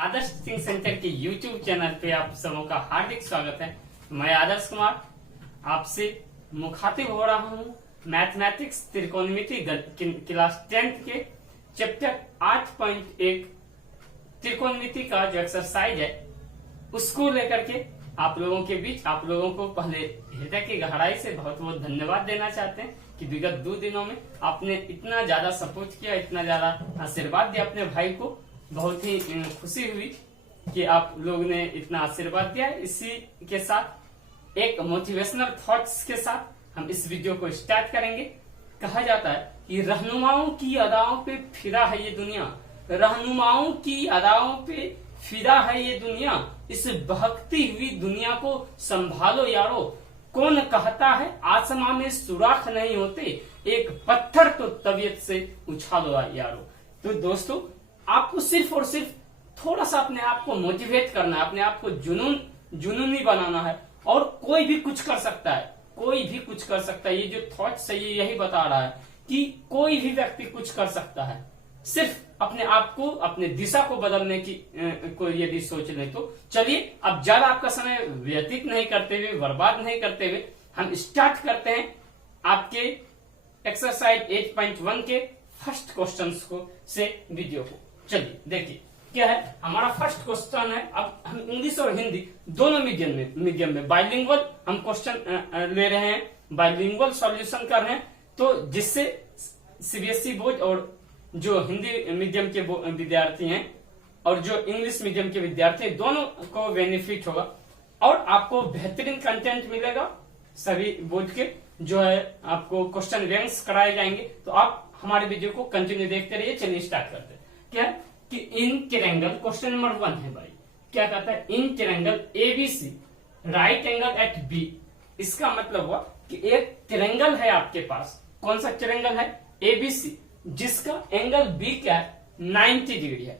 आदर्श teaching centre के YouTube channel पे आप सबों का हार्दिक स्वागत है। मैं आदर्श कुमार आपसे मुखातिब हो रहा हूँ मैथमेटिक्स त्रिकोणमिति क्लास 10th के चैप्टर 8.1 त्रिकोणमिति का जो एक्सरसाइज है उसको लेकर के आप लोगों के बीच आप लोगों को पहले हृदय की गहराई से बहुत बहुत धन्यवाद देना चाहते हैं कि विगत 2 दिनों में आपने इतना ज्यादा सपोर्ट किया, इतना ज्यादा आशीर्वाद दिया अपने भाई को। बहुत ही खुशी हुई कि आप लोग ने इतना आशीर्वाद दिया। इसी के साथ एक मोटिवेशनल थॉट्स के साथ हम इस वीडियो को स्टार्ट करेंगे। कहा जाता है कि रहनुमाओं की अदाओं पे फिदा है ये दुनिया, रहनुमाओं की अदाओं पे फिदा है ये दुनिया, इस बहकती हुई दुनिया को संभालो यारो। कौन कहता है आसमां में सुराख नहीं होते, एक पत्थर तो तबीयत से उछालो यारो। तो दोस्तों, आपको सिर्फ और सिर्फ थोड़ा सा अपने आप को मोटिवेट करना है, अपने आप को जुनूनी बनाना है और कोई भी कुछ कर सकता है, कोई भी कुछ कर सकता है। ये जो थॉट्स है ये यही बता रहा है कि कोई भी व्यक्ति कुछ कर सकता है, सिर्फ अपने आप को, अपने दिशा को बदलने की को यदि सोच ले तो। चलिए अब ज्यादा आपका समय व्यतीत नहीं करते हुए, बर्बाद नहीं करते हुए हम स्टार्ट करते हैं आपके एक्सरसाइज 8.1 के फर्स्ट क्वेश्चन को से वीडियो को। चलिए देखिए क्या है हमारा फर्स्ट क्वेश्चन है। अब हम इंग्लिश और हिंदी दोनों मीडियम में बाइलिंगुअल हम क्वेश्चन ले रहे हैं, बाइलिंगुअल सॉल्यूशन कर रहे हैं, तो जिससे सीबीएसई बोर्ड और जो हिंदी मीडियम के विद्यार्थी हैं और जो इंग्लिश मीडियम के विद्यार्थी हैं दोनों को बेनिफिट होगा और आपको बेहतरीन कंटेंट मिलेगा। सभी बोर्ड के जो है आपको क्वेश्चन रैंक्स कराए जाएंगे, तो आप हमारे वीडियो को कंटिन्यू देखते रहिए। चलिए स्टार्ट करते हैं। क्या है कि इन ट्रायंगल, क्वेश्चन नंबर 1 है भाई, क्या कहता है, in triangle ABC right angle at B. इसका मतलब हुआ कि एक ट्रायंगल है आपके पास, कौन सा ट्रायंगल है, एबीसी, जिसका एंगल बी क्या है, 90 डिग्री है।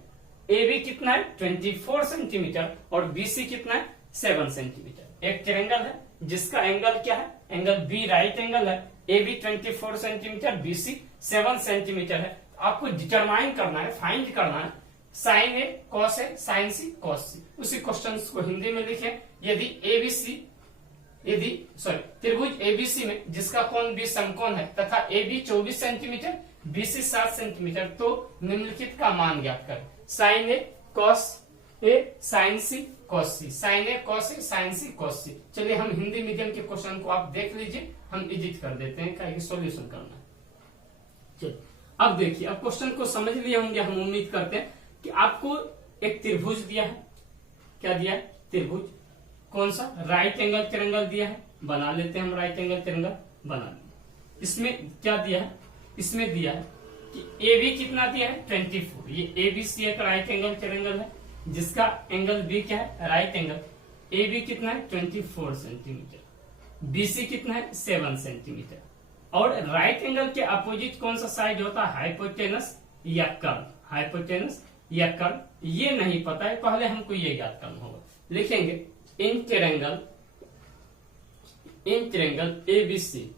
ए बी कितना है, 24 सेंटीमीटर और बीसी कितना है, 7 सेंटीमीटर। एक ट्रायंगल है जिसका एंगल क्या है, एंगल बी राइट एंगल है, A B 24 centimetre, BC 7 centimetre है। आपको डिटरमाइन करना है, फाइंड करना है sine A cos A sine C cos C. उसी क्वेश्चन को हिंदी में लिखे, यदि त्रिभुज एबीसी में जिसका कोण बी समकोण है तथा A B 24 centimetre, BC 7 centimetre, तो निम्नलिखित का मान ज्ञात कर। Sine A cos A sine C cos C, sine A cos A sine C cos C. चलिए हम हिंदी मीडियम के क्वेश्चन को आप देख लीजिए, हम एडिट कर देते हैं क्या सॉल्यूशन करना है। चलिए अब देखिए, अब क्वेश्चन को समझ लिए होंगे, हम उम्मीद करते हैं कि आपको एक त्रिभुज दिया है। क्या दिया है, त्रिभुज, कौन सा, राइट एंगल ट्रायंगल दिया है, बना लेते हैं हम राइट एंगल ट्रायंगल बना लेंगे। इसमें क्या दिया है, इसमें दिया है कि ए बी कितना दिया है, 24। ये एबीसी एक राइट एंगल ट्रायंगल है जिसका एंगल बी क्या है, राइट एंगल। ए बी कितना है, 24 सेंटीमीटर, बीसी कितना है, 7 सेंटीमीटर। और राइट एंगल के अपोजिट कौन सा साइड होता है, हाइपोटेनस या कर्व, हाइपोटेनस या कर्व, ये नहीं पता है, पहले हमको ये याद करना होगा। लिखेंगे इन ट्रायंगल एबीसी,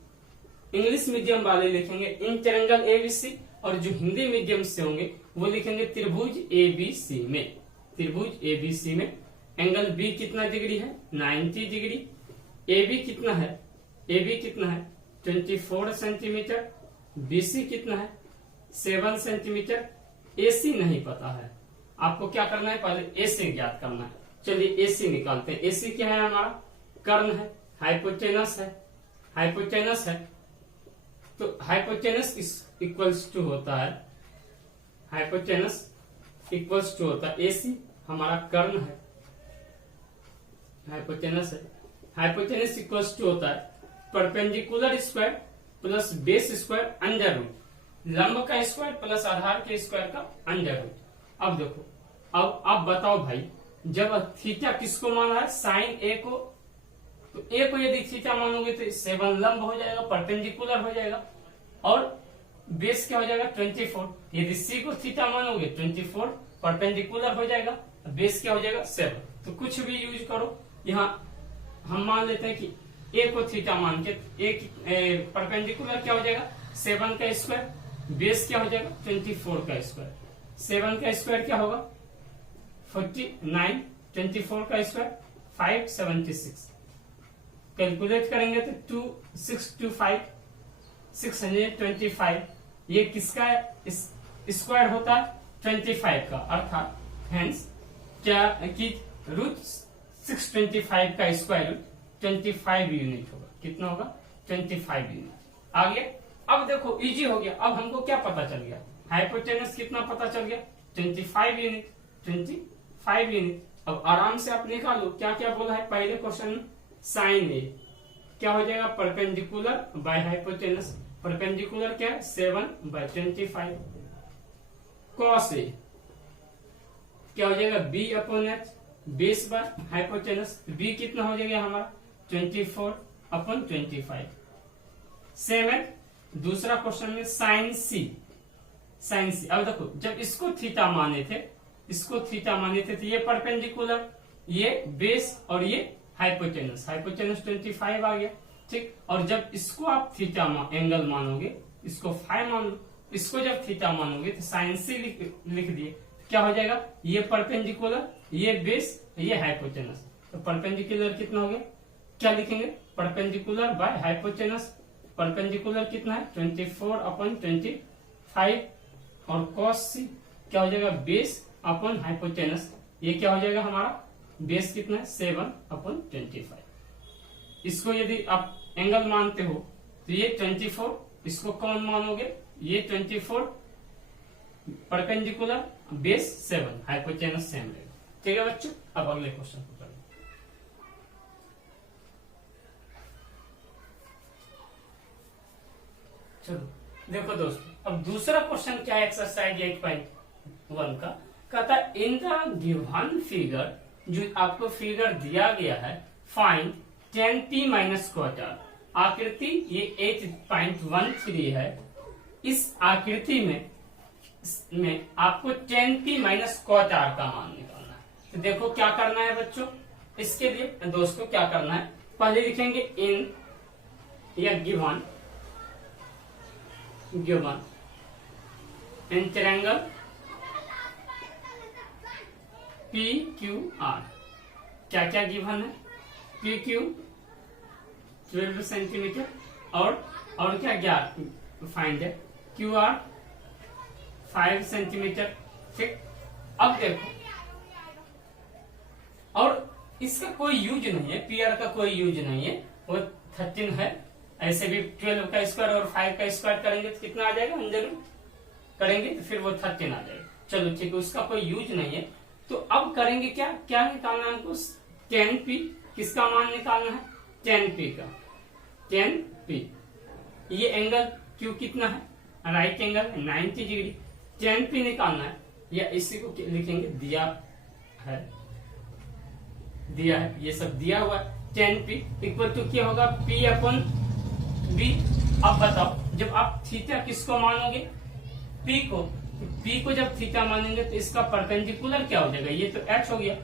इंग्लिश मीडियम वाले लिखेंगे इन ट्रायंगल एबीसी, और जो हिंदी मीडियम से होंगे वो लिखेंगे त्रिभुज एबीसी में। त्रिभुज एबीसी में एंगल बी कितना डिग्री है, 90 डिग्री। ए बी कितना है, 24 सेंटीमीटर, बीसी कितना है, 7 सेंटीमीटर। एसी नहीं पता है, आपको क्या करना है, पहले एसी ज्ञात करना है। चलिए एसी निकालते हैं। एसी क्या है, हमारा कर्ण है, हाइपोटेनस है, हाइपोटेनस है, तो हाइपोटेनस इक्वल्स टू होता है, हाइपोटेनस इक्वल्स टू होता है एसी, हमारा कर्ण है, हाइपोटेनस है, हाइपोटेनस इक्वल्स टू होता है perpendicular square plus base square under root, लंब का स्क्वायर प्लस आधार के स्क्वायर का अंडर रूट। अब देखो, अब बताओ भाई, जब थीटा किसको माना है, साइन ए को, तो ए को यदि थीटा मानोगे तो 7 लंब हो जाएगा, परपेंडिकुलर हो जाएगा, और बेस क्या हो जाएगा, 24। यदि सी को थीटा मानोगे 24 परपेंडिकुलर हो जाएगा, बेस क्या हो जाएगा, 7। तो कुछ भी यूज करो, यहाँ हम मान लेते हैं कि ए को थीटा मान के एक परपेंडिकुलर क्या हो जाएगा, 7 का स्क्वायर, बेस क्या हो जाएगा, 24 का स्क्वायर। 7 का स्क्वायर क्या होगा, 49, 24 का स्क्वायर 576। कैलकुलेट करेंगे तो 2625 625। ये किसका स्क्वायर होता है? 25 का, अर्थात हेंस क्या कि रूट 625 का स्क्वायर रूट 25 यूनिट होगा। कितना होगा? 25 यूनिट। आ गया। अब देखो इजी हो गया। अब हमको क्या पता चल गया? हाइपोटेनस कितना पता चल गया? 25 यूनिट। 25 यूनिट। अब आराम से आप निकालो क्या क्या बोला है पहले क्वेश्चन में। साइन ए क्या हो जाएगा? Perpendicular by hypotenuse. परपेंडिकुलर क्या है? 7/25। कॉस ए क्या हो जाएगा? b/h base by hypotenuse. b कितना हो जाएगा हमारा? 24/25। सेम है दूसरा क्वेश्चन में साइन सी। साइन सी अब देखो जब इसको थीटा माने थे, इसको थीटा माने थे तो ये परपेंडिकुलर, ये बेस और ये हाइपोटेनस। हाइपोटेनस 25 आ गया। ठीक। और जब इसको आप थीटा एंगल मानोगे, इसको फाइ मान लो, इसको जब थीटा मानोगे तो साइन सी लिख दिए। क्या हो जाएगा? ये परपेंडिकुलर, ये बेस, ये हाइपोटेनस। तो परपेंडिकुलर कितना हो गया? क्या लिखेंगे? Perpendicular by hypotenuse. परपेंडिकुलर कितना है? 24/25। और कॉस सी क्या हो जाएगा? बेस अपन हाइपोटेनस। ये क्या हो जाएगा हमारा? बेस कितना है? 7/25। इसको यदि आप एंगल मानते हो तो ये 24, इसको कौन मानोगे? ये 24 परपेंडिकुलर, बेस 7, हाइपोटेनस सेम रहेगा। ठीक है बच्चों। अब अगले क्वेश्चन को करें। चलो देखो दोस्तों, अब दूसरा क्वेश्चन क्या है? एक्सरसाइज 8.1 का कहता है इन द गिवन फिगर, जो आपको फिगर दिया गया है, find tan p minus quarter. आकृति ये 8.13 है। इस आकृति में आपको tan p माइनस क्वार्टर का मान निकालना है। तो देखो क्या करना है बच्चों। इसके लिए दोस्तों क्या करना है? पहले लिखेंगे इन या गिवन इन ट्रायंगल PQR। क्या क्या गिवन है? PQ 12 सेंटीमीटर और क्या ज्ञात फाइंड है? QR 5 centimetre. ठीक। अब देखो, और इसका कोई यूज नहीं है, PR का कोई यूज नहीं है। वो 13 है। ऐसे भी 12 का स्क्वायर और 5 का स्क्वायर करेंगे तो कितना आ जाएगा? अंदर करेंगे तो फिर वो 13 आ जाएगा। चलो ठीक है, उसका कोई यूज नहीं है। तो अब करेंगे क्या? क्या निकालना है हमको? tan p। किसका मान निकालना है? tan p का। tan p ये एंगल Q कितना है? Right angle 90 degree. tan p निकालना है, या इसी को लिखेंगे दिया है, ये सब दिया हुआ है। tan p इक्वल टू क्या होगा? P/b। अब बताओ जब आप थीटा किसको मानोगे? P को। P को जब थीटा मानेंगे तो इसका परपेंडिकुलर क्या हो जाएगा? ये तो h हो गया,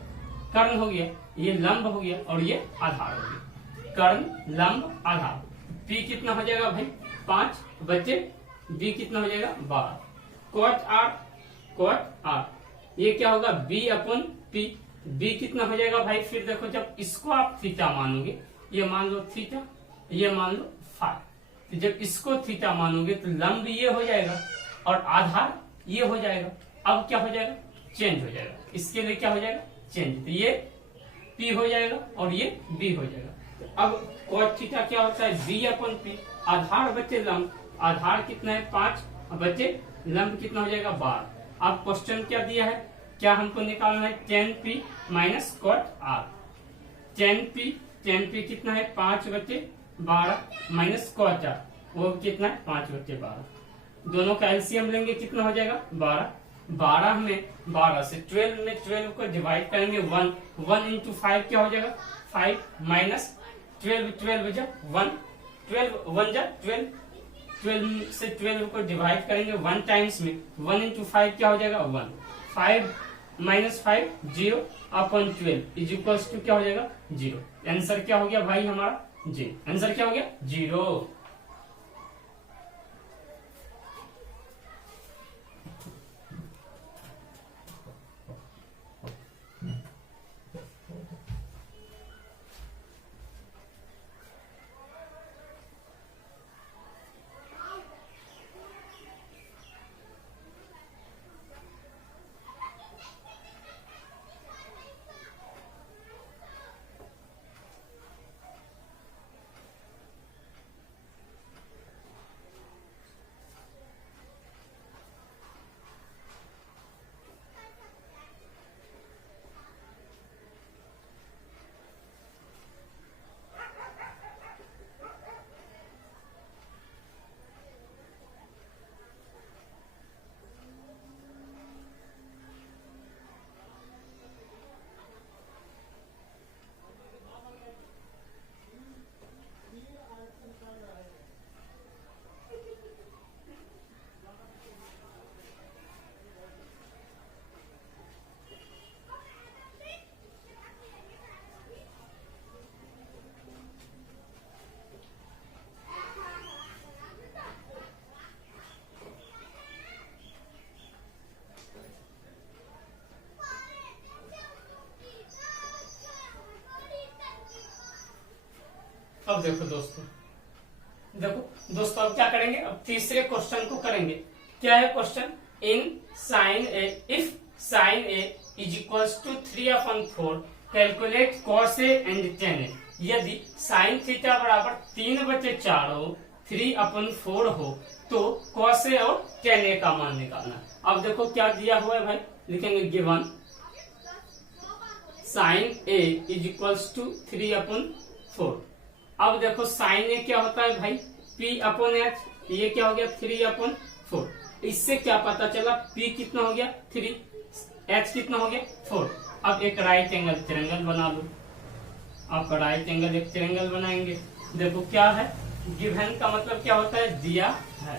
कर्ण हो गया, ये लंब हो गया और ये आधार हो गया। कर्ण, लंब, आधार। P कितना हो जाएगा भाई? 5/b कितना हो जाएगा? 12। cot r ये क्या होगा? B/p। B कितना हो जाएगा भाई? फिर देखो जब इसको आप थीटा मानोगे, ये मान लो थीटा, ये मान लो फाइ। तो जब इसको थीटा मानोगे तो लंब ये हो जाएगा और आधार ये हो जाएगा। अब क्या हो जाएगा? चेंज हो जाएगा। इसके लिए क्या हो जाएगा? चेंज। तो ये P हो जाएगा और ये B हो जाएगा। तो अब cos थीटा क्या होता है? B/p। आधार बचे लंब। आधार कितना है? 5 बचे लंब कितना हो जाएगा? 12। अब क्वेश्चन क्या दिया है? क्या हमको निकालना है? tan p minus cot r। tan p कितना है? 5/12 माइनस cot r, वो कितना है? 5/12। दोनों का एलसीएम लेंगे, कितना हो जाएगा? 12। 12 से 12 में 12 को डिवाइड करेंगे 1 इंटू 5 क्या हो जाएगा? 5 माइनस 12 जा 1, 12 1 जा 12 से 12 को डिवाइड करेंगे 1 टाइम्स में, 1 इंटू 5 क्या हो जाएगा? 1। 5 माइनस 5 0/12 इज इक्वल्स टू क्या हो जाएगा? 0। आंसर क्या हो गया भाई हमारा? जी। आंसर क्या हो गया? 0। देखो दोस्तों, अब क्या करेंगे, अब तीसरे क्वेश्चन को करेंगे। क्या है question, in sine A, if sine A is equals to 3/4 calculate cos A and tan A. यदि साइन थीटा बराबर 3/4 हो, 3/4 हो, तो कॉस ए और टेन ए का मान निकालना। अब देखो क्या दिया हुआ है भाई, लिखेंगे given sine A is equals to 3/4। अब देखो साइन ए क्या होता है भाई, P/H, ये क्या हो गया 3/4। इससे क्या पता चला, P कितना हो गया 3, H कितना हो गया 4। अब एक राइट एंगल ट्रायंगल बना लो। आप राइट एंगल एक ट्रायंगल बनाएंगे। देखो क्या है, गिवन का मतलब क्या होता है, दिया है,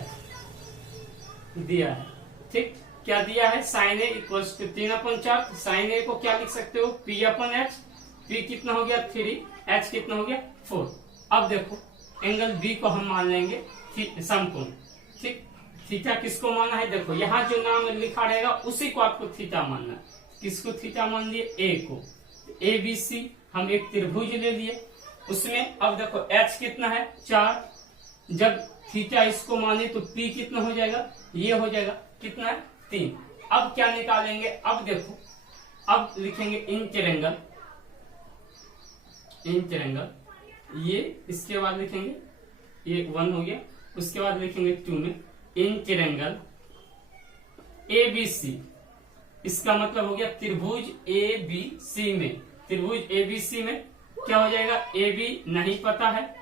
ठीक। क्या दिया है, sine A equals to 3/4। Sine A को क्या लिख सकते हो, P/H। P कितना हो गया 3, H कितना हो गया 4। अब देखो एंगल बी को हम मान लेंगे समकोण, ठीक। थीटा किसको माना है, देखो यहाँ जो नाम लिखा रहेगा उसी को आपको थीटा मानना है। किसको थीटा मान लिए, ए को। ABC हम एक त्रिभुज ले लिए, उसमें अब देखो H कितना है 4। जब थीटा इसको माने तो P कितना हो जाएगा, ये हो जाएगा कितना है 3। अब क्या निकालेंगे, अब देखो, अब लिखेंगे इन ट्रायंगल, ये इसके बाद लिखेंगे, ये 1 हो गया, उसके बाद लिखेंगे 2 में इन ट्रायंगल ABC। इसका मतलब हो गया त्रिभुज ABC में, त्रिभुज ABC में क्या हो जाएगा, AB नहीं पता है,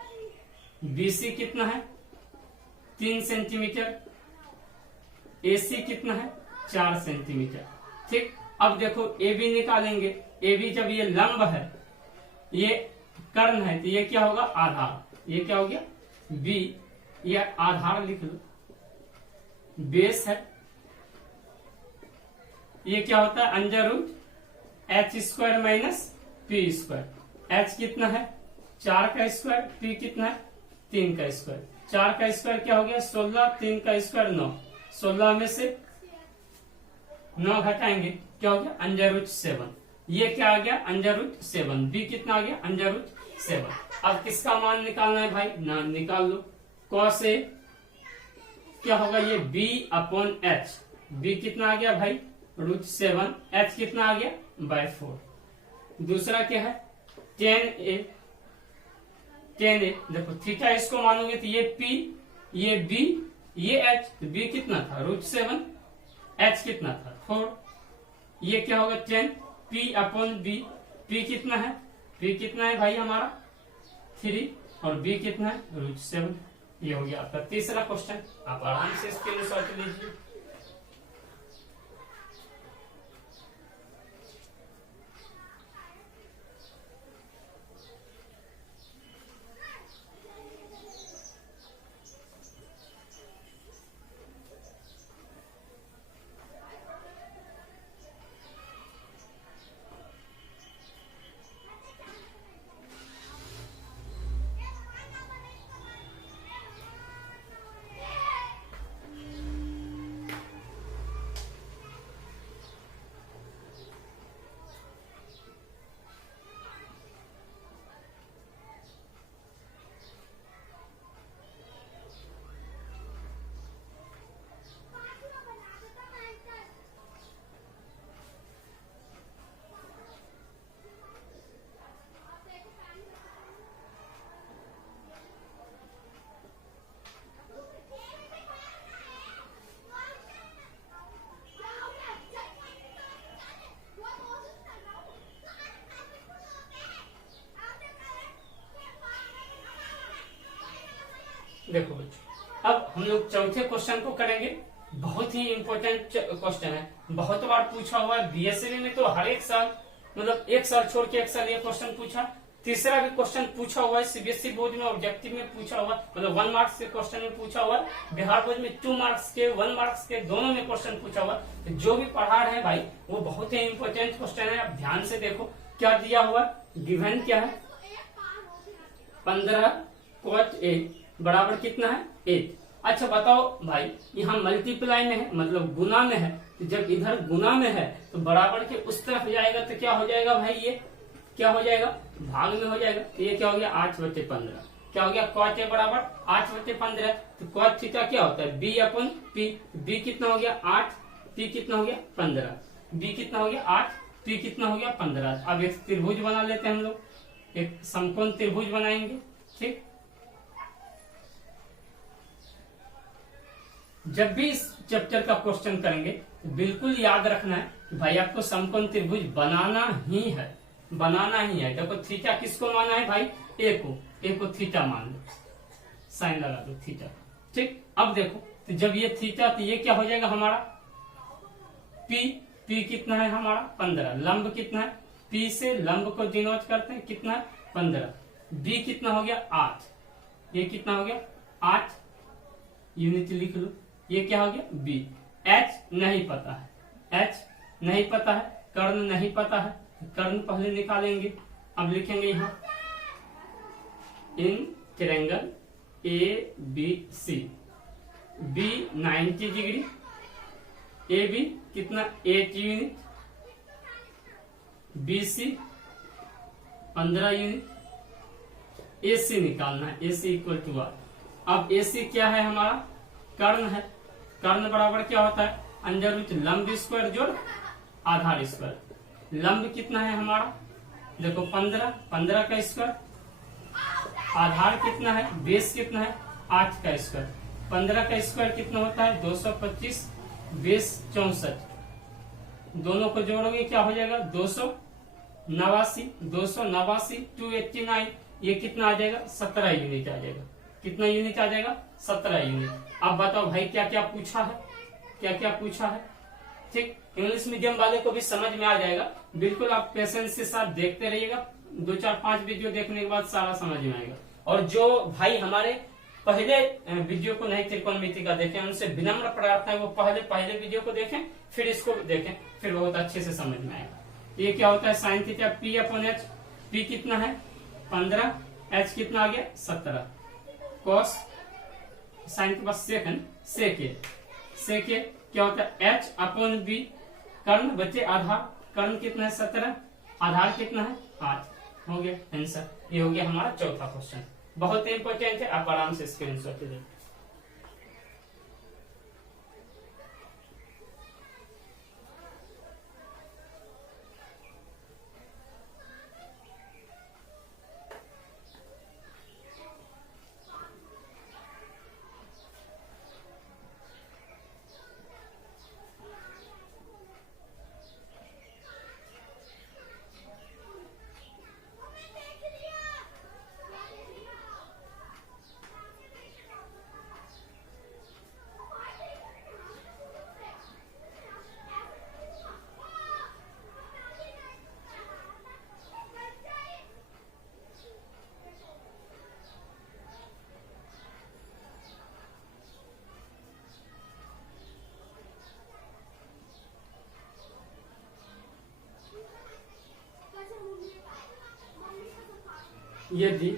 BC कितना है 3 सेंटीमीटर, AC कितना है 4 सेंटीमीटर, ठीक। अब देखो AB निकालेंगे। AB जब ये लंब है, ये कर्ण है, तो ये क्या होगा आधार। ये क्या हो गया B, ये आधार लिख लो, बेस है, ये क्या होता है √H² - P²। H कितना है 4 का स्क्वायर, P कितना है 3 का स्क्वायर। 4 का स्क्वायर क्या हो गया 16, 3 का स्क्वायर 9। 16 में से 9 घटाएंगे, क्या हो गया √7। ये क्या आ गया √7। B कितना आ गया √7। अब किसका मान निकालना है भाई, ना निकाल लो। cos A क्या होगा, ये B/H। B कितना आ गया भाई √7, H कितना आ गया 4। दूसरा क्या है tan A। देखो थीटा इसको मानोगे तो ये P, ये B, ये H। तो B कितना था √7, H कितना था 4। ये क्या होगा 10 P/B। P कितना है, P कितना है भाई हमारा 3 और B कितना है √7। ये हो गया आपका तीसरा क्वेश्चन। आप आराम से इसके लिए सॉल्व लीजिए। देखो बच्चों, अब हम लोग चौथे क्वेश्चन को करेंगे। बहुत ही इंपॉर्टेंट क्वेश्चन है, बहुत बार पूछा हुआ है बीएससी में, तो हर एक साल मतलब एक साल छोड़ के एक साल ये क्वेश्चन पूछा। तीसरा भी क्वेश्चन पूछा हुआ है सीबीएसई बोर्ड में, ऑब्जेक्टिव में पूछा हुआ, मतलब 1 मार्क्स के क्वेश्चन में पूछा हुआ है। बिहार बोर्ड में 2 मार्क्स के 1 मार्क्स के दोनों में क्वेश्चन पूछा हुआ। तो जो भी पढ़ा रहे हैं भाई वो बहुत ही इंपॉर्टेंट क्वेश्चन है। अब ध्यान से देखो क्या दिया हुआ, गिवन क्या है 15 cot A बराबर कितना है 8। अच्छा बताओ भाई, यहाँ मल्टीप्लाई में है मतलब गुना में है, तो जब इधर गुना में है तो बराबर के उस तरफ जाएगा तो क्या हो जाएगा भाई, ये क्या हो जाएगा भाग में हो जाएगा। तो ये क्या हो गया 8/15, क्या हो गया, cot A बराबर 8/15। तो cot थीटा क्या होता है, b अपन p। b कितना हो गया 8, p कितना हो गया 15। b कितना हो गया 8, p कितना हो गया 15। अब एक त्रिभुज बना लेते हैं हम लोग, एक समकोण त्रिभुज बनाएंगे। ठीक, जब भी इस चैप्टर का क्वेश्चन करेंगे तो बिल्कुल याद रखना है कि भाई आपको समकोण त्रिभुज बनाना ही है, बनाना ही है। देखो थीटा किसको माना है भाई, ए को थीटा मान लो, साइन लगा दो थीटा। ठीक, अब देखो तो जब ये थीटा, तो ये क्या हो जाएगा हमारा p कितना है हमारा 15। लंब कितना है, p से लंब को डिनोट करते हैं, कितना है 15। b कितना हो गया 8, ये कितना हो गया 8 यूनिट लिख लो। ये क्या हो गया b। h नहीं पता है, h नहीं पता है, कर्ण नहीं पता है, कर्ण पहले निकालेंगे। अब लिखेंगे यहाँ in triangle ABC, B 90 degree, AB कितना 8 यूनिट, BC 15 यूनिट, AC निकालना है, AC इक्वल टू 8। अब AC क्या है हमारा, कर्ण है। कर्ण बराबर क्या होता है, अंडर रूट लंब स्क्वायर जोड़ आधार स्क्वायर। लंब कितना है हमारा, देखो 15 का स्क्वायर, आधार कितना है, बेस कितना है 8 का स्क्वायर। 15 का स्क्वायर कितना होता है 225, बेस 64, दोनों को जोड़ोगे क्या हो जाएगा 289, 289 ये कितना आ जाएगा 17 यूनिट आ जाएगा। कितना यूनिट आ जाएगा 17 यूनिट। अब बताओ भाई क्या क्या पूछा है, क्या क्या पूछा है। ठीक, इंग्लिश मीडियम वाले को भी समझ में आ जाएगा, बिल्कुल आप पेशेंस के साथ देखते रहिएगा। 2 4 5 वीडियो देखने के बाद सारा समझ में आएगा। और जो भाई हमारे पहले वीडियो को नहीं त्रिकोणमिति का देखें, उनसे विनम्र प्रार्थना है वो पहले वीडियो को देखें, फिर इसको देखें, फिर बहुत अच्छे से समझ में आएगा। ये क्या होता है साइन थीटा p/h, p कितना है 15, h कितना आ गया 17, cos साइन के बाद सेकंड सेके क्या होता है h/b, कर्ण बचे आधार, कर्ण कितना है 17, आधार कितना है 8। हो गया आंसर, ये हो गया हमारा चौथा क्वेश्चन। बहुत इंपॉर्टेंट है, आप आराम से स्क्रीनशॉट ले। यदि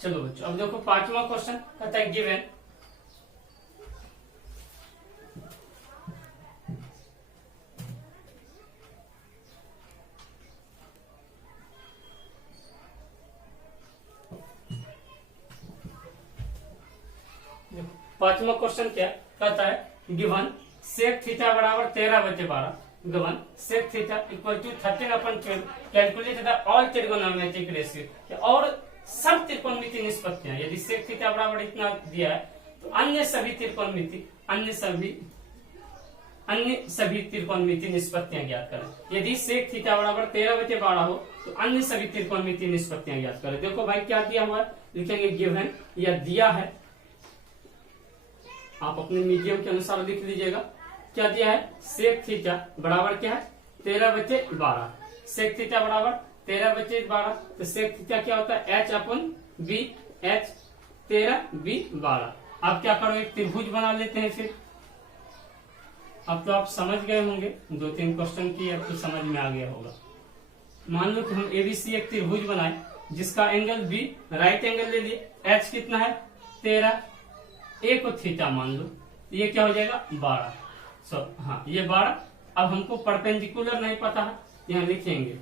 चलो बच्चों, अब देखो 5वां क्वेश्चन कहता है गिवन पांचवा क्वेश्चन क्या कहता है गिवन सेक थीटा बराबर 13/12, given sec theta equal to 13/12, calculate the all trigonometric ratio, और सब त्रिकोणमिति निष्पत्तियां। यदि सेक थीटा बराबर इतना दिया है तो अन्य सभी त्रिकोणमिति निष्पत्तियां ज्ञात करें। यदि सेक थीटा बराबर 13/12 हो तो अन्य सभी त्रिकोणमिति निष्पत्तियां ज्ञात करें। देखो भाई क्या दिया हुआ है, लिखेंगे गिवन, या दिया है, आप अपने मीडियम के अनुसार लिख लीजिएगा। क्या दिया है, सेक थीटा बराबर क्या है 13/12, सेक थीटा बराबर 13/12, तो सेक थीटा क्या होता है h/b, h 13 b 12। अब क्या करो, एक त्रिभुज बना लेते हैं फिर। अब तो आप समझ गए होंगे, 2-3 क्वेश्चन की अब तो समझ में आ गया होगा। मान लो कि हम एबीसी एक त्रिभुज बनाए जिसका एंगल बी, राइट एंगल ले लिए, एच कितना है 13, ए को थीटा मान लो, ये क्या हो जाएगा 12। हाँ ये 12। अब हमको परपेंडिकुलर नहीं पता है, यहाँ लिखेंगे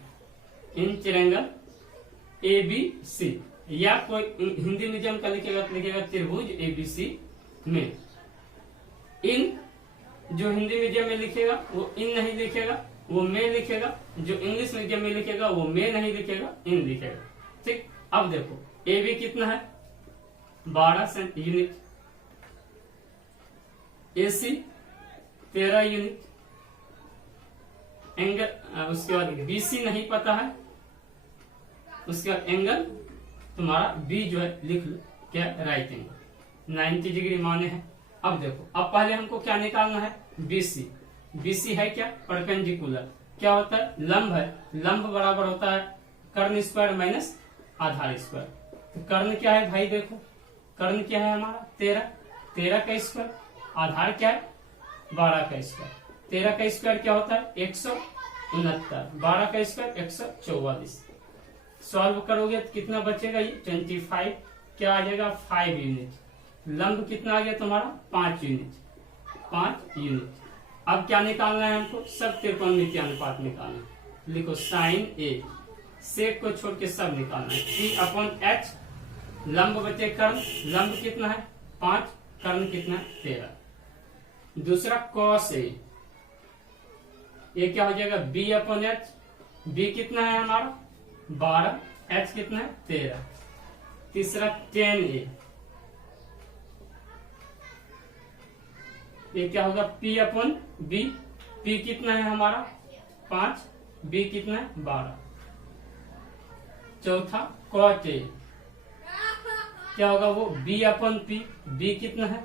in triangle A B C, या कोई हिंदी मीडियम का लिखेगा तो लिखेगा त्रिभुज एबीसी में। इन जो हिंदी मीडियम में लिखेगा वो इन नहीं लिखेगा, वो में लिखेगा। जो इंग्लिश मीडियम में लिखेगा वो में नहीं लिखेगा, इन लिखेगा। ठीक, अब देखो ए बी कितना है 12 यूनिट, ए सी 13 यूनिट, एंगल उसके बाद बी सी नहीं पता है, उसके बाद एंगल तुम्हारा बी जो है लिख लो, क्या राइट एंगल 90 डिग्री माने हैं। अब देखो, अब पहले हमको क्या निकालना है बीसी। बीसी है क्या परपेंडिकुलर, क्या होता है लंब है, लंब बराबर होता है कर्ण स्क्वायर माइनस आधार स्क्वायर। तो कर्ण क्या है भाई, देखो कर्ण क्या है हमारा 13, 13 का स्क्वायर, आधार क्या है 12 का स्क्वायर। 13 का स्क्वायर क्या होता है 169, 12 का स्क्वायर 144। सॉल्व करोगे तो कितना बचेगा ये 25, क्या आ जाएगा 5 यूनिट। लंब कितना आ गया तुम्हारा 5 यूनिट, 5 यूनिट। अब क्या निकालना है हमको, सब त्रिकोणमितीय अनुपात निकालना है। लिखो साइन ए, सेक को छोड़ के सब निकालना है। P/H, लंब बचे कर्ण, लंब कितना है 5, कर्ण कितना है 13। दूसरा कॉस ए, ये क्या हो जाएगा B/H, बी कितना है हमारा 12, H कितना है 13। तीसरा tan ए, ये क्या होगा P/B, P कितना है हमारा 5, B कितना है 12। चौथा cot A, क्या होगा वो B/P, B कितना है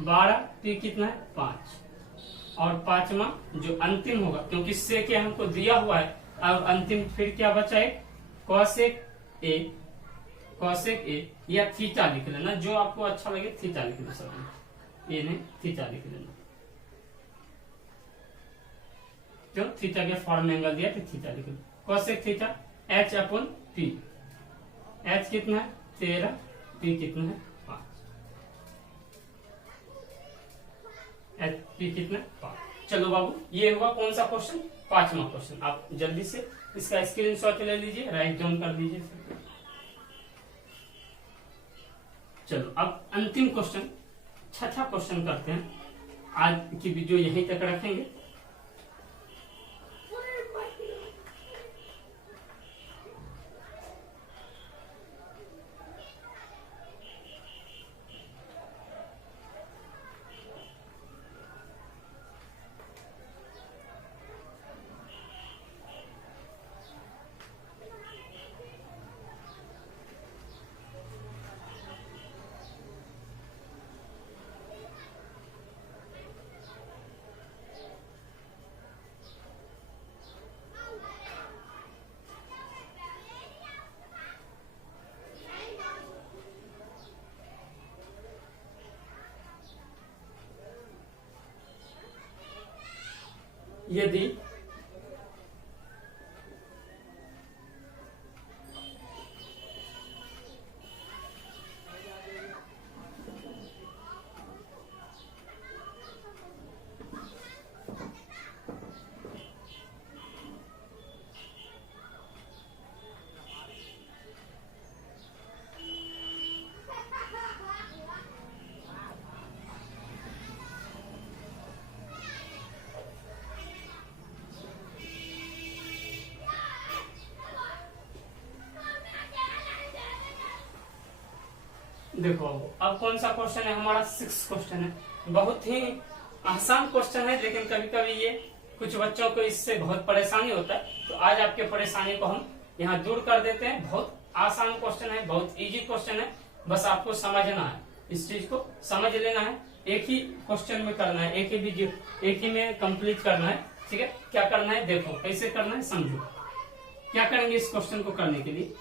12, P कितना है 5। और पांचवा जो अंतिम होगा, क्योंकि सेक हमको दिया हुआ है, और अंतिम फिर क्या बचा है cosec A, cosec A या थीटा लिख लेना, जो आपको अच्छा लगे थीटा लिख लो, सब ये नहीं थीटा लिख लेना। जो थीटा के फॉर्म में एंगल दिया तो थीटा लिख लो, cosec थीटा H/P, H कितना है 13, P कितना है 5, P कितना 5। चलो बाबू, ये हुआ कौन सा क्वेश्चन 5वां क्वेश्चन। आप जल्दी से इसका स्क्रीनशॉट ले लीजिए, राइट डाउन कर लीजिए। चलो अब अंतिम क्वेश्चन, छठा क्वेश्चन करते हैं। आज की वीडियो यहीं तक रखेंगे। यदि देखो अब कौन सा क्वेश्चन है हमारा 6 क्वेश्चन है। बहुत ही आसान क्वेश्चन है, लेकिन कभी कभी ये कुछ बच्चों को इससे बहुत परेशानी होता है, तो आज आपके परेशानी को हम यहाँ दूर कर देते हैं। बहुत आसान क्वेश्चन है, बहुत इजी क्वेश्चन है, बस आपको समझना है, इस चीज को समझ लेना है। एक ही क्वेश्चन में करना है, एक ही वीडियो, एक ही में कंप्लीट करना है। ठीक है, क्या करना है देखो, कैसे करना है समझो। क्या करेंगे इस क्वेश्चन को करने के लिए,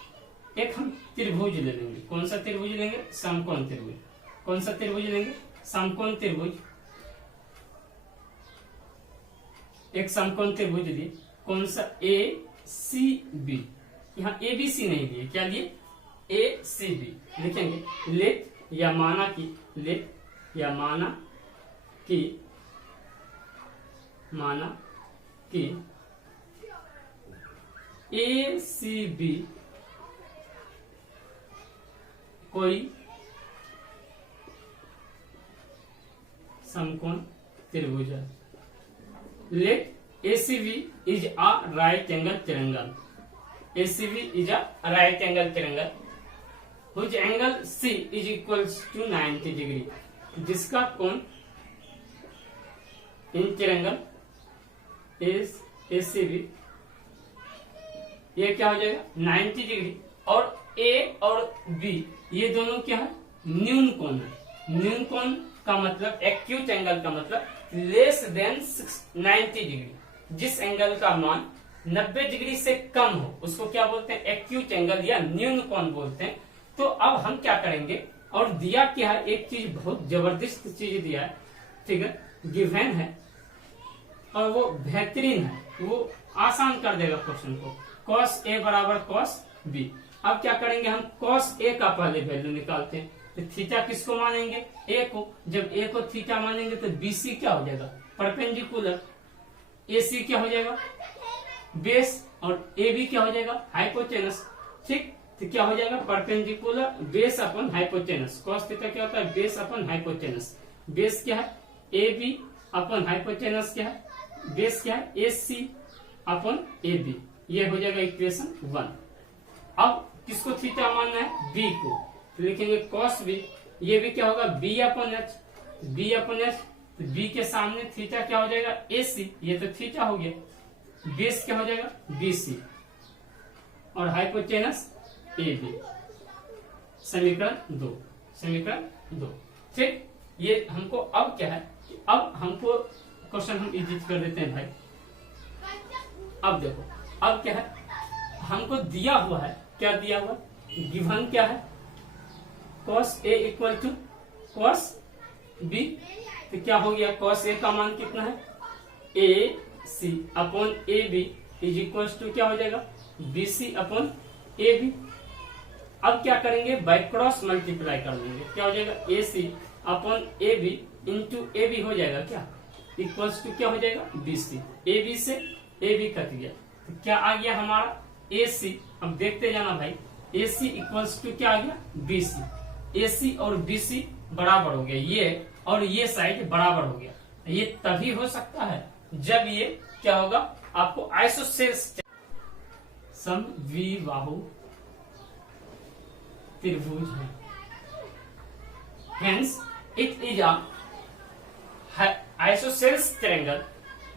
एक हम त्रिभुज ले लेंगे। कौन सा त्रिभुज लेंगे, समकोण त्रिभुज। कौन सा त्रिभुज लेंगे? समकोण त्रिभुज। एक समकोण त्रिभुज लिए, कौन सा? ए सी बी। यहाँ ए बी सी नहीं लिए, क्या लिए? ए सी बी लिखेंगे। लेट या माना कि, लेट या माना कि ए सी बी कोई समकोण त्रिभुज है। Let ACB is a right angle triangle. ACB is a right angle triangle whose angle C is equals to 90 degree. जिसका कोण इन ट्रायंगल ACB ये क्या हो जाएगा? 90 डिग्री। और A और B ये दोनों क्या है? न्यून कोण है। न्यून कोण का मतलब, एक्यूट एंगल का मतलब लेस देन 90 डिग्री। जिस एंगल का मान 90 डिग्री से कम हो उसको क्या बोलते हैं? एक्यूट एंगल या न्यून कोण बोलते हैं। तो अब हम क्या करेंगे, और दिया क्या है? एक चीज, बहुत जबरदस्त चीज दिया है, फिगर गिवन है और वो बेहतरीन है, वो आसान कर देगा क्वेश्चन को। cos A बराबर cos B। अब क्या करेंगे हम? cos A का पहले वैल्यू निकालते हैं। तो थीटा किसको मानेंगे? A को। जब A को थीटा मानेंगे तो BC क्या हो जाएगा? परपेंडिकुलर। AC क्या हो जाएगा? बेस। और AB क्या हो जाएगा? हाइपोटेनस। ठीक, तो क्या हो जाएगा? परपेंडिकुलर बेस अपन हाइपोटेनस। cos थीटा क्या होता है? बेस अपन हाइपोटेनस। बेस क्या है? AB अपन हाइपोटेनस क्या है? बेस क्या है? AC अपन AB। ये हो जाएगा इक्वेशन 1। अब किसको थीटा मानना है? B को। तो लिखेंगे cos B। ये भी क्या होगा? B अपन H। B अपन H, तो B के सामने थीटा क्या हो जाएगा? AC। ये तो थीटा हो गया। बेस क्या हो जाएगा? BC और हाइपोटेनस AB। समीकरण 2। समीकरण 2। ठीक, ये हमको अब क्या है? अब हमको क्वेश्चन हम इजी कर देते हैं भाई। अब देखो, अब क्या है? हमको दिया हुआ है, क्या दिया हुआ? गिवन क्या है? cos A equal to cos B। तो क्या हो गया? cos A का मान कितना है? AC upon AB is equal to क्या हो जाएगा? BC upon AB। अब क्या करेंगे? बाय क्रॉस मल्टीप्लाई कर देंगे। क्या हो जाएगा? AC upon AB into AB हो जाएगा क्या? इक्वल्स टू क्या हो जाएगा? BC। AB से AB कट गया, तो क्या आ गया हमारा? AC। अब देखते जाना भाई। AC इक्वल्स टू क्या आ गया? BC। AC और BC बराबर हो गया, ये और ये साइड बराबर हो गया। ये तभी हो सकता है जब ये क्या होगा? आपको आइसोसेल्स समद्विबाहु त्रिभुज है। Hence, it is a isosceles triangle.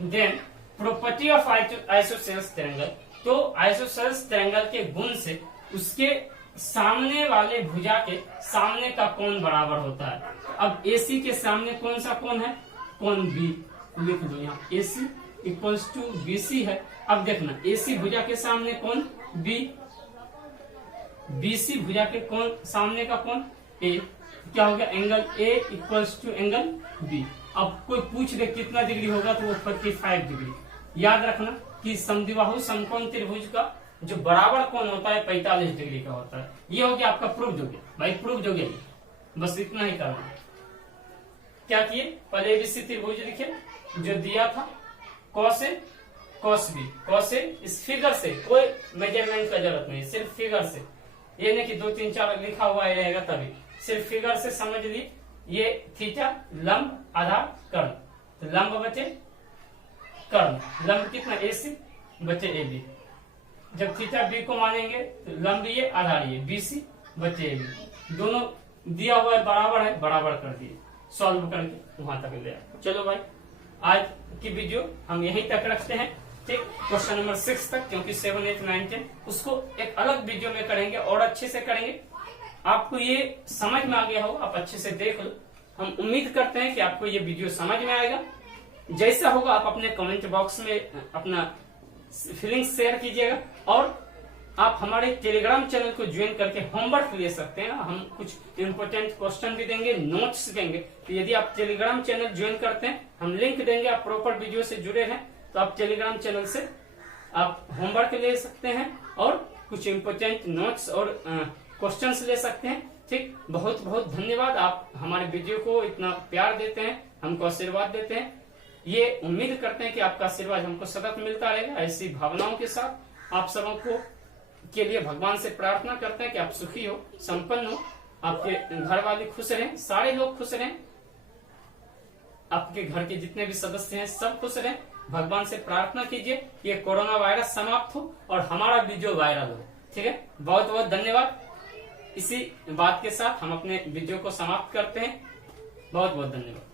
Then, property of isosceles triangle. तो isosceles triangle के गुण से उसके सामने वाले भुजा के सामने का कोण बराबर होता है। अब AC के सामने कौन सा कोण है? कोण B। लिख दो यहाँ AC इक्वल्स टू BC है। अब देखना, AC भुजा के सामने कोण B, BC भुजा के कोण सामने का कोण A। क्या हो गया? Angle A equals to angle B। अब कोई पूछ दे कितना डिग्री होगा तो वो 45 डिग्री। याद रखना कि समद्विबाहु समकोण त्रिभुज का जो बराबर कोण होता है 45 डिग्री का होता है। ये हो गया आपका प्रूफ हो गया भाई, प्रूफ हो गया। बस इतना ही करना। क्या किए? पहले ABC त्रिभुज लिखे जो दिया था, cos A cos B। cos A इस फिगर से, कोई मेजरमेंट का जरूरत नहीं, सिर्फ फिगर से। ये नहीं कि 2 3 4 लिखा हुआ रहेगा तभी, सिर्फ फिगर से समझ ली। ये थीटा लंब आधार कर्ण, तो लंब बचे कर्ण। लंब कितना? AC बचे AB। जब थीटा B को मानेंगे तो लंब ये आधार ये BC बचे AB। दोनों दिया हुआ है, बराबर है, बराबर कर दिए, सॉल्व करके वहां तक ले आए। चलो भाई, आज की वीडियो हम यहीं तक रखते हैं। ठीक, क्वेश्चन नंबर 6 तक, क्योंकि 7 8 9 10 उसको एक अलग वीडियो में करेंगे और अच्छे से करेंगे। आपको ये समझ में आ गया हो, आप अच्छे से देख लो। हम उम्मीद करते हैं कि आपको ये वीडियो समझ में आएगा। जैसा होगा आप अपने कमेंट बॉक्स में अपना फीलिंग्स शेयर कीजिएगा और आप हमारे टेलीग्राम चैनल को ज्वाइन करके होमवर्क ले सकते हैं। हम कुछ इंपोर्टेंट क्वेश्चन भी देंगे, नोट्स देंगे। तो यदि आप टेलीग्राम चैनल ज्वाइन करते हैं, हम लिंक देंगे, आप प्रॉपर वीडियो से जुड़े हैं तो आप टेलीग्राम चैनल से आप होमवर्क ले सकते हैं और कुछ इंपोर्टेंट नोट्स और क्वेश्चंस ले सकते हैं। ठीक, बहुत बहुत धन्यवाद। आप हमारे वीडियो को इतना प्यार देते हैं, हमको आशीर्वाद देते हैं। ये उम्मीद करते हैं कि आपका आशीर्वाद हमको सतत मिलता रहेगा। ऐसी भावनाओं के साथ आप सबों को के लिए भगवान से प्रार्थना करते हैं कि आप सुखी हो, संपन्न हो, आपके घर वाले खुश रहें, सारे लोग खुश रहें, आपके घर के जितने भी सदस्य हैं सब खुश रहें। भगवान से प्रार्थना कीजिए ये कोरोना वायरस समाप्त हो और हमारा वीडियो वायरल हो। ठीक है, बहुत बहुत धन्यवाद। इसी बात के साथ हम अपने वीडियो को समाप्त करते हैं। बहुत बहुत धन्यवाद।